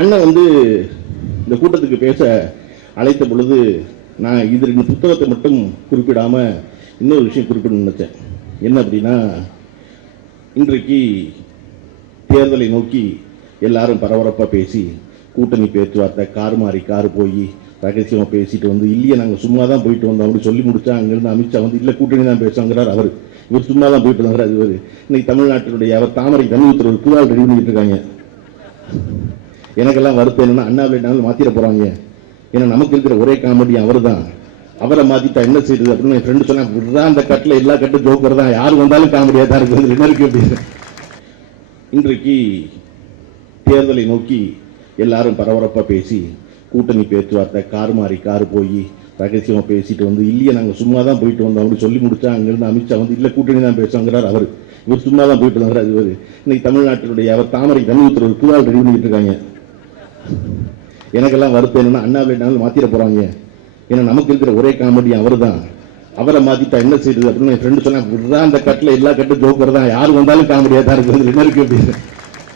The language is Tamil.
அண்ணன் வந்து இந்த கூட்டத்துக்கு பேச அழைத்த பொழுது நான் இது இந்த புத்தகத்தை மட்டும் குறிப்பிடாம இன்னொரு விஷயம் குறிப்பிடணும்னு நினைச்சேன். என்ன அப்படின்னா, இன்றைக்கு தேர்தலை நோக்கி எல்லாரும் பரபரப்பாக பேசி கூட்டணி பேச்சுவார்த்தை கார் மாறி கார் போய் ரகசியமாக பேசிட்டு வந்து இல்லையே நாங்கள் சும்மா தான் போயிட்டு வந்தோம் அப்படி சொல்லி முடிச்சா அங்கேருந்து அமித்ஷா வந்து இல்லை கூட்டணி தான் பேசுவாங்கிறார். இவர் சும்மா தான் போயிட்டு வந்தார். இவர் இன்னைக்கு தமிழ்நாட்டினுடைய அவர் தாமரை தண்ணி ஊற்றுற ஒரு புதால் ரெடி பண்ணிட்டு இருக்காங்க. எனக்கெல்லாம் வருத்தம் என்னன்னா அண்ணாவிலே மாத்திர போறாங்க. ஏன்னா நமக்கு இருக்கிற ஒரே காமெடி அவர் தான். அவரை மாத்திட்டா என்ன செய்யுது அப்படின்னு என் ஃப்ரெண்டு சொன்னா விடுறா அந்த கட்டில் எல்லா கட்டும் ஜோக்கர் தான், யாரு வந்தாலும் காமெடியா தான் இருக்கு என்ன இருக்கு அப்படின்னு. இன்றைக்கு தேர்தலை நோக்கி எல்லாரும் பரபரப்பா பேசி கூட்டணி பேச்சுவார்த்தை கார் மாறி கார் போய் ரகசியமா பேசிட்டு வந்து இல்லையே நாங்கள் சும்மா தான் போயிட்டு வந்தோம் அப்படி சொல்லி முடிச்சா அங்கிருந்து அமித்ஷா வந்து இல்லை கூட்டணி தான் பேசுவாங்கிறார். இவர் சும்மா தான் போயிட்டு வந்தார். இவர் இன்னைக்கு தமிழ்நாட்டினுடைய அவர் தாமரை தண்ணி ஊற்றுற ஒரு புதால் ரெடி பண்ணிட்டு இருக்காங்க. எனக்கெல்லாம் வருத்தம் என்னன்னா அண்ணாவிலே மாத்திர போறாங்க. ஏன்னா நமக்கு இருக்கிற ஒரே காமெடி அவர் தான். அவரை மாத்திட்டா என்ன செய்யுது அப்படின்னு என் ஃப்ரெண்டு சொன்னா விடுறா அந்த கட்டில் எல்லா கட்டும் ஜோக்கர் தான், யாரு வந்தாலும் காமெடியா தான் இருக்கு என்ன இருக்கு அப்படின்னு.